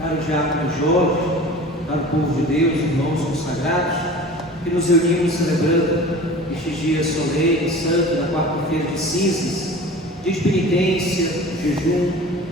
caro diácono Jorge, caro povo de Deus, irmãos consagrados, que nos reunimos celebrando estes dias solenes, santo, da quarta-feira de cinzas, dia de penitência, jejum,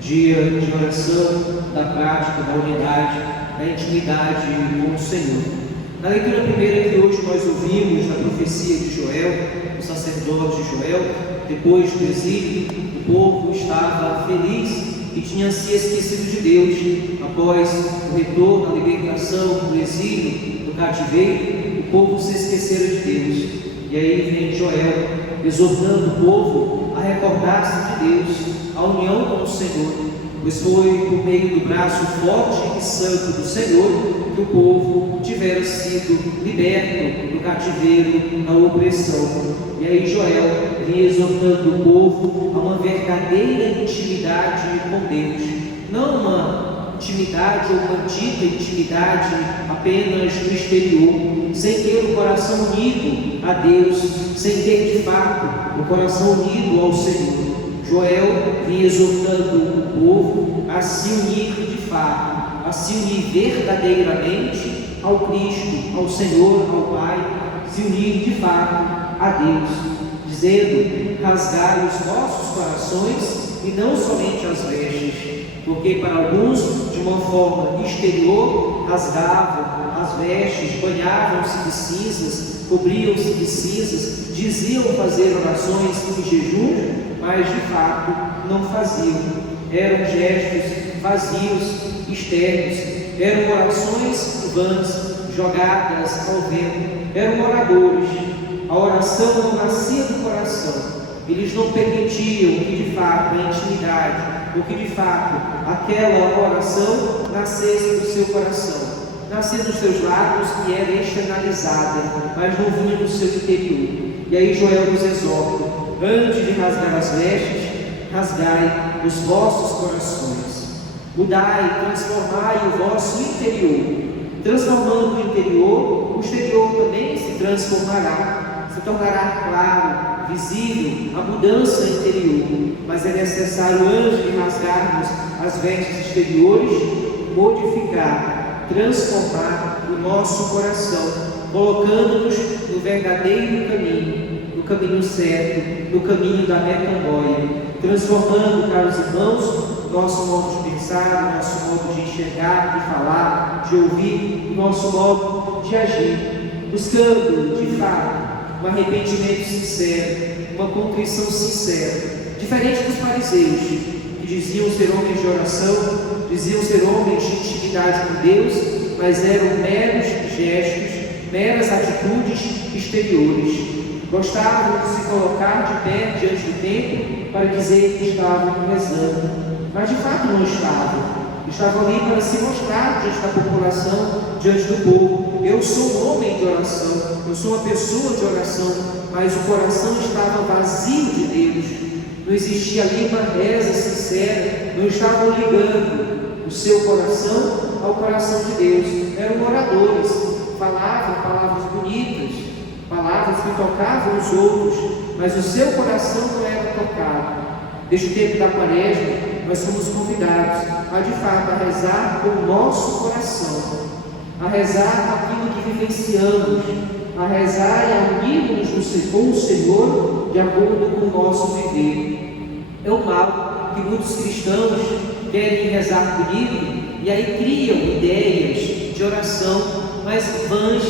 dia de oração, da prática, da unidade, da intimidade com o Senhor. Na leitura primeira que hoje nós ouvimos, na profecia de Joel, o sacerdote Joel, depois do exílio, o povo estava feliz e tinha se esquecido de Deus. Após o retorno, a libertação do exílio, do cativeiro, o povo se esqueceu de Deus. E aí vem Joel exortando o povo a recordar-se de Deus, a união com o Senhor, pois foi por meio do braço forte e santo do Senhor que o povo tivera sido liberto do cativeiro, da opressão. E aí Joel vinha exortando o povo a uma verdadeira intimidade com Deus, não uma intimidade ou uma dita intimidade apenas no exterior, sem ter o coração unido a Deus, sem ter de fato o coração unido ao Senhor. Joel vinha exortando o povo a se unir de fato, a se unir verdadeiramente ao Cristo, ao Senhor, ao Pai, se unir de fato a Deus, dizendo: rasgai os vossos corações e não somente as vestes, porque para alguns, de uma forma exterior, rasgavam as vestes, banhavam-se de cinzas, cobriam-se de cinzas, diziam fazer orações em jejum, mas de fato não faziam. Eram gestos vazios, externos, eram orações vãs, jogadas ao vento, eram oradores. A oração não nascia do coração, eles não permitiam que de fato a intimidade, ou que de fato aquela oração nascesse do seu coração, nascia dos seus lábios e era externalizada, mas não vinha do seu interior. E aí Joel nos exorta: antes de rasgar as vestes, rasgai os vossos corações, mudai, transformai o vosso interior. Transformando o interior, o exterior também se transformará, se tornará claro, visível a mudança interior. Mas é necessário, antes de rasgarmos as vestes exteriores, modificar, transformar o nosso coração, colocando-nos no verdadeiro caminho, no caminho certo, no caminho da metanoia, transformando, caros irmãos, nosso modo de pensar, nosso modo de enxergar, de falar, de ouvir, nosso modo de agir, buscando de fato um arrependimento sincero, uma contrição sincera, diferente dos fariseus, que diziam ser homens de oração, diziam ser homens de intimidade com Deus, mas eram meros gestos, meras atitudes exteriores. Gostavam de se colocar de pé diante do templo para dizer que estavam rezando, mas de fato não estavam. Estavam ali para se mostrar diante da população, diante do povo: eu sou um homem de oração, eu sou uma pessoa de oração, mas o coração estava vazio de Deus. Não existia ali uma reza sincera, não estavam ligando o seu coração ao coração de Deus. Eram oradores, falavam palavras bonitas, palavras que tocavam os outros, mas o seu coração não era tocado. Desde o tempo da Quaresma, nós somos convidados a de fato a rezar com o nosso coração, a rezar aquilo que vivenciamos, a rezar e a unirmos com o Senhor de acordo com o nosso viver. É um mal que muitos cristãos querem rezar bonito e aí criam ideias de oração, mas vãs,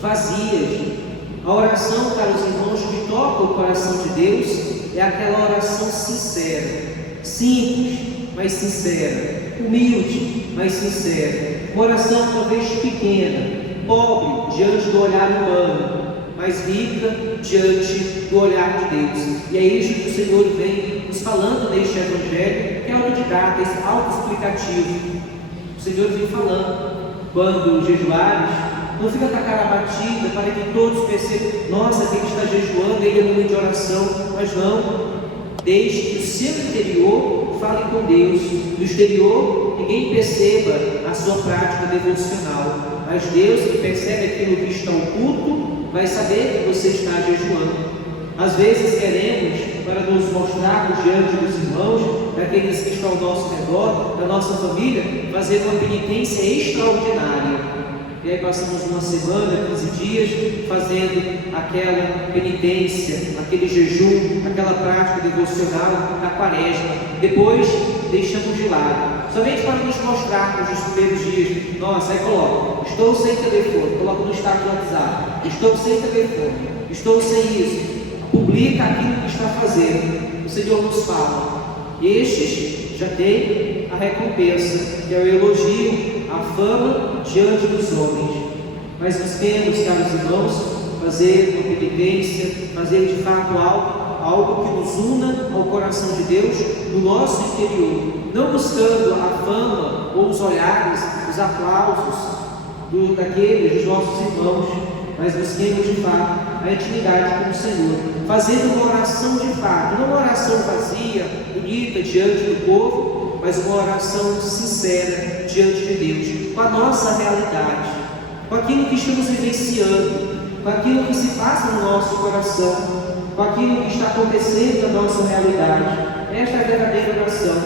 vazias. A oração, caros irmãos, que toca o coração de Deus é aquela oração sincera, simples, mas sincera, humilde, mas sincera. Uma oração talvez pequena, pobre diante do olhar humano, mas rica diante do olhar de Deus. E é isso que o Senhor vem nos falando neste Evangelho, que é autodidata, esse autoexplicativo. O Senhor vem falando: quando jejuares, não fica com a cara batida para que todos percebam: nossa, quem está jejuando, ele é um homem de oração. Mas não, deixe que o seu interior fale com Deus. No exterior, ninguém perceba a sua prática devocional, mas Deus, que percebe aquilo que está oculto, vai saber que você está jejuando. Às vezes queremos para nos mostrarmos diante dos irmãos, daqueles que estão ao nosso redor, da nossa família, fazer uma penitência extraordinária. E aí passamos uma semana, 15 dias, fazendo aquela penitência, aquele jejum, aquela prática devocional da quaresma. Depois deixamos de lado, somente para nos mostrarmos nos primeiros dias. Nossa, aí coloca, estou sem telefone, coloca no status do WhatsApp, estou sem telefone, estou sem isso. Publica aquilo que está fazendo. O Senhor nos fala. E estes já têm a recompensa, que é o elogio, a fama diante dos homens. Mas nós temos, caros irmãos, fazer uma penitência, fazer de fato algo que nos una ao coração de Deus no nosso interior, não buscando a fama ou os olhares, os aplausos dos nossos irmãos, mas busquemos de fato a intimidade com o Senhor, fazendo uma oração de fato, não uma oração vazia, bonita diante do povo, mas uma oração sincera diante de Deus, com a nossa realidade, com aquilo que estamos vivenciando, com aquilo que se passa no nosso coração, com aquilo que está acontecendo na nossa realidade. Esta é a verdadeira oração.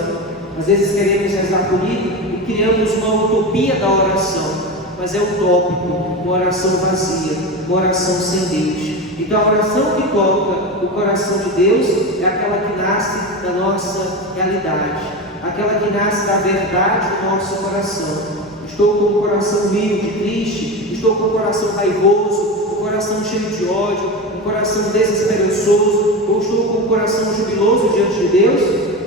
Às vezes queremos rezar bonito e criamos uma utopia da oração, mas é utópico, uma oração vazia, uma oração sem Deus. Então a oração que toca o coração de Deus é aquela que nasce da nossa realidade, aquela que nasce da verdade do nosso coração. Estou com o coração humilde, triste, estou com o coração raivoso, um coração cheio de ódio, um coração desesperançoso, ou estou com o coração jubiloso diante de Deus,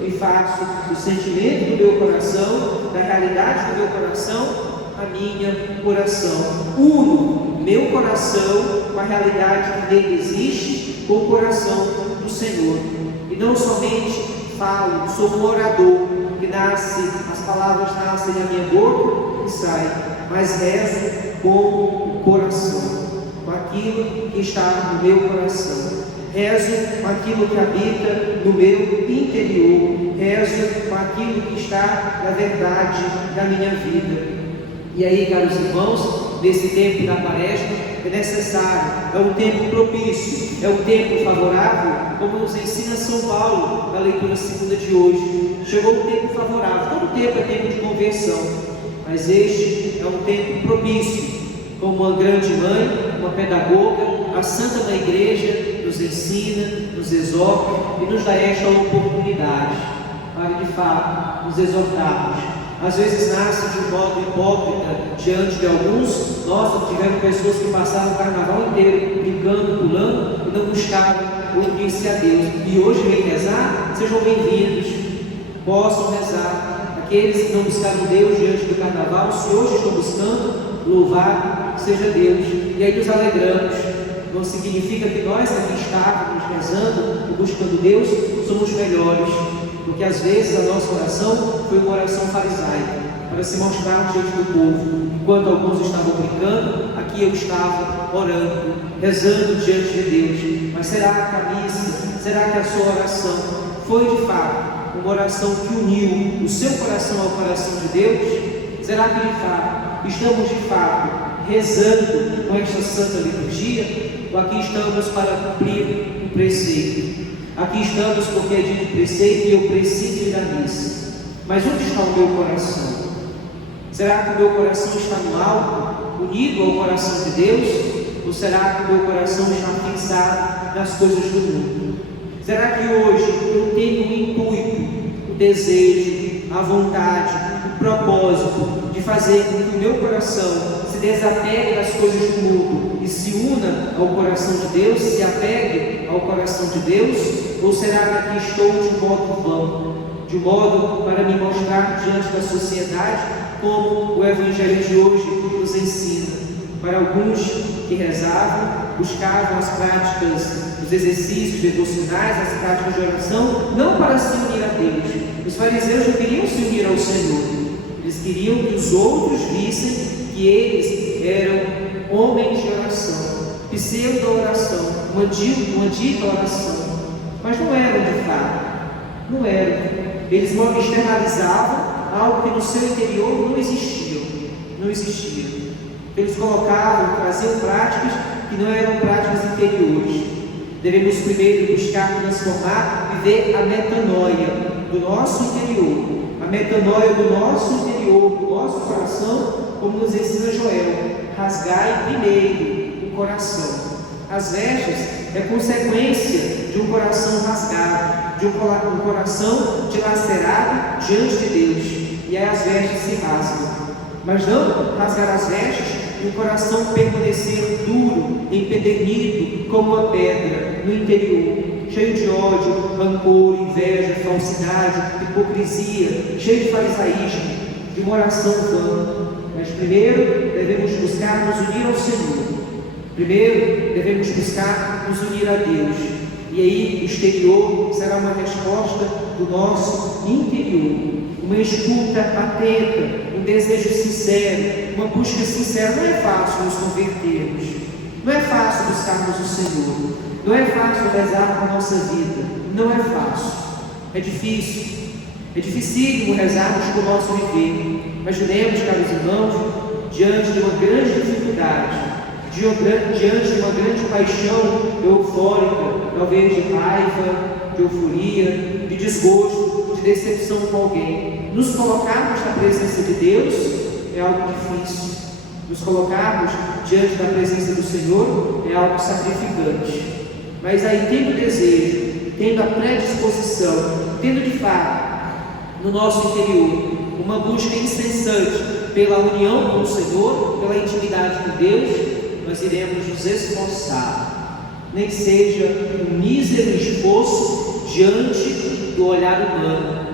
e faço do sentimento do meu coração, da realidade do meu coração, a minha oração. Uno meu coração com a realidade que nele existe, com o coração do Senhor. E não somente falo, sou um orador, que nasce, as palavras nascem na minha boca e saem, mas rezo com o coração, com aquilo que está no meu coração. Rezo com aquilo que habita no meu interior, rezo com aquilo que está na verdade da minha vida. E aí, caros irmãos, nesse tempo da quaresma, é necessário, é um tempo propício, é um tempo favorável, como nos ensina São Paulo na leitura segunda de hoje. Chegou um tempo favorável, todo tempo é tempo de conversão, mas este é um tempo propício, como uma grande mãe, uma pedagoga, a Santa Mãe Igreja nos ensina, nos exorta e nos dá esta oportunidade para de fato nos exortarmos. Às vezes nasce de um modo hipócrita diante de alguns. Nossa, tiveram pessoas que passaram o carnaval inteiro brincando, pulando e não buscaram unir-se a Deus. E hoje vem rezar, sejam bem-vindos, possam rezar. Aqueles que não buscaram Deus diante do carnaval, se hoje estão buscando, louvado seja Deus. E aí nos alegramos. Não significa que nós aqui estávamos rezando e buscando Deus, somos melhores, porque às vezes a nossa oração foi uma oração farisaica, para se mostrar diante do povo. Enquanto alguns estavam brincando, aqui eu estava orando, rezando diante de Deus. Mas será que a missa, será que a sua oração foi de fato uma oração que uniu o seu coração ao coração de Deus? Será que de fato estamos de fato rezando com esta santa liturgia? Ou aqui estamos para cumprir um preceito? Aqui estamos porque é dito preceito e eu preciso ir à missa. Mas onde está o meu coração? Será que o meu coração está no alto, unido ao coração de Deus? Ou será que o meu coração está fixado nas coisas do mundo? Será que hoje eu tenho o intuito, o desejo, a vontade, o propósito de fazer com que o meu coração se desapegue das coisas do mundo e se una ao coração de Deus, se apegue ao coração de Deus? Ou será que aqui estou de modo vão, de modo para me mostrar diante da sociedade como o Evangelho de hoje nos ensina? Para alguns que rezavam, buscavam as práticas, os exercícios devocionais, as práticas de oração, não para se unir a Deus. Os fariseus não queriam se unir ao Senhor, eles queriam que os outros vissem que eles eram homens de oração, pseudo-oração, uma dita oração, mas não eram de fato, não eram. Eles externalizavam algo que no seu interior não existia. Eles colocavam, traziam práticas que não eram práticas interiores. devemos primeiro buscar transformar, viver a metanoia do nosso interior, a metanoia do nosso interior, do nosso coração, como nos ensina Joel: rasgai primeiro o coração. As vestes é consequência de um coração rasgado, de um coração dilacerado diante de Deus, e aí as vestes se rasgam. Mas não rasgar as vestes e o coração permanecer duro, empedernido como uma pedra no interior, cheio de ódio, rancor, inveja, falsidade, hipocrisia, cheio de farisaísmo, de uma oração vã. Mas primeiro devemos buscar nos unir ao Senhor. Primeiro devemos buscar nos unir a Deus. E aí o exterior será uma resposta do nosso interior. Uma escuta atenta, um desejo sincero, uma busca sincera. Não é fácil nos convertermos, não é fácil buscarmos o Senhor, não é fácil rezar a nossa vida, não é fácil, é dificílimo rezarmos com o nosso viver. Mas diremos, caros irmãos, diante de uma grande dificuldade, diante de uma grande paixão eufórica, talvez de raiva, de euforia, de desgosto, de decepção com alguém, nos colocarmos na presença de Deus é algo difícil. Nos colocarmos diante da presença do Senhor é algo sacrificante. Mas aí, tendo o desejo, tendo a predisposição, tendo de fato no nosso interior uma busca incessante pela união com o Senhor, pela intimidade com Deus, nós iremos nos esforçar, nem seja um mísero esforço diante do olhar humano,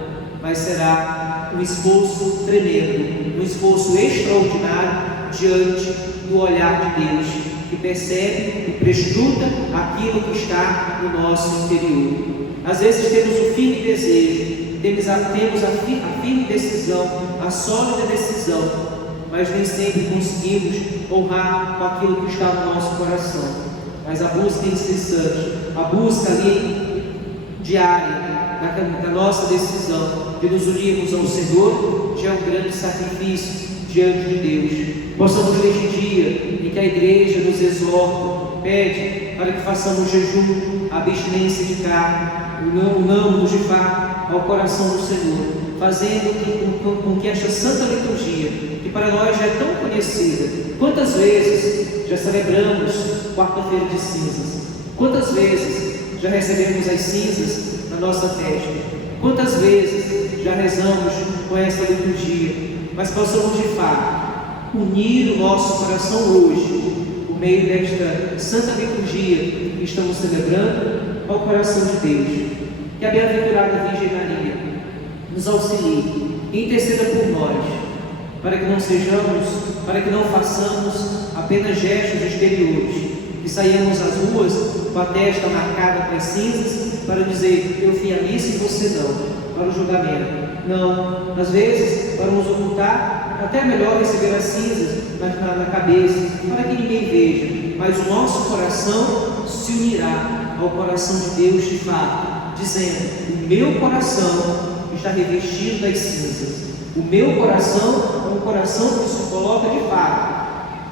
mas será um esforço tremendo, um esforço extraordinário diante do olhar de Deus, que percebe e prescruta aquilo que está no nosso interior. Às vezes temos o firme desejo, temos a firme decisão, a sólida decisão, mas nem sempre conseguimos honrar com aquilo que está no nosso coração. Mas a busca incessante, a busca ali diária da nossa decisão de nos unirmos ao Senhor, já é um grande sacrifício diante de Deus. Possamos neste dia em que a igreja nos exorta, pede para que façamos jejum, abstinência de carne, unamos de fato ao coração do Senhor, fazendo com que esta santa liturgia, que para nós já é tão conhecida, quantas vezes já celebramos quarta-feira de cinzas, quantas vezes já recebemos as cinzas na nossa testa, quantas vezes já rezamos com essa liturgia, mas possamos de fato unir o nosso coração hoje, por meio desta santa liturgia que estamos celebrando, ao coração de Deus. Que a bem-aventurada Virgem Maria nos auxilie e interceda por nós, para que não façamos apenas gestos exteriores, que saímos às ruas com a testa marcada com as cinzas, para dizer: eu fui ali se você não, para o julgamento. Não, às vezes, para nos ocultar, até é melhor receber as cinzas na cabeça, para que ninguém veja, mas o nosso coração se unirá ao coração de Deus de fato, dizendo: o meu coração está revestido das cinzas. O meu coração é um coração que se coloca de fato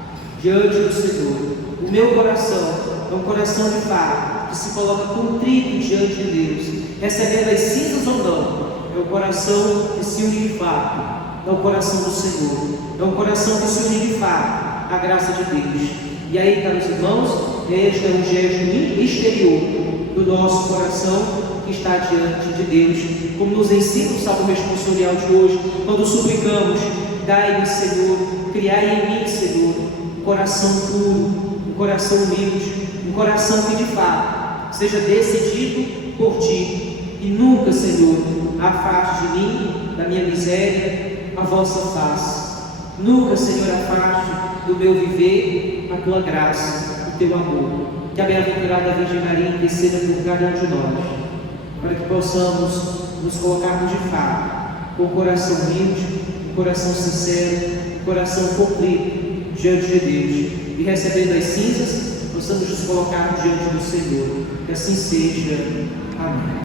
diante do Senhor. O meu coração é um coração de fato que se coloca contrito diante de Deus, recebendo as cinzas ou não. É o coração que se une de fato ao coração do Senhor. É um coração que se une de fato à graça de Deus. E aí, caros irmãos, este é um gesto exterior do nosso coração que está diante de Deus, como nos ensina o Salmo responsorial de hoje, quando suplicamos: dai-me, Senhor, criai em mim, Senhor, um coração puro, um coração humilde, um coração que de fato seja decidido por Ti, e nunca, Senhor, afaste de mim, da minha miséria, a vossa face. Nunca, Senhor, afaste do meu viver a Tua graça, o Teu amor. Que a bem-aventurada Virgem Maria interceda por cada um de nós, para que possamos nos colocarmos de fato com o coração humilde, o coração sincero, o coração contrito diante de Deus, e recebendo as cinzas, possamos nos colocarmos diante do Senhor. Que assim seja. Amém.